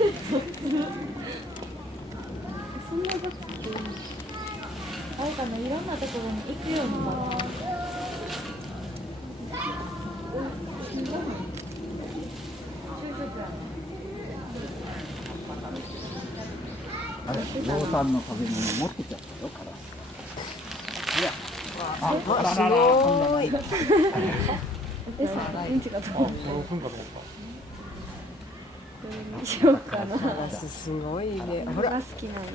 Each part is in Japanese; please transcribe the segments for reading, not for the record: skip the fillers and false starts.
そんな雑ってあれかな、いろんなところに行くようにかな。あれ、養蚕の食べ物持ってきちゃったよ、から。いや、あららら、すごい。うんちがと思う。どれにしようかな。すごいね。ほら好きなんや。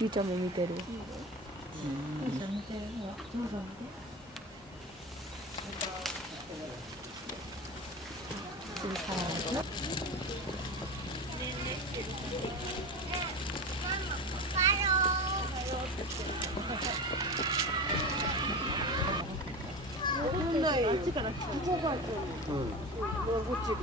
ゆうちゃんも見てる。ゆうちゃん見てる。ほら、どうぞ見て。次から。あっちから来た。ここがこう。こっち行く。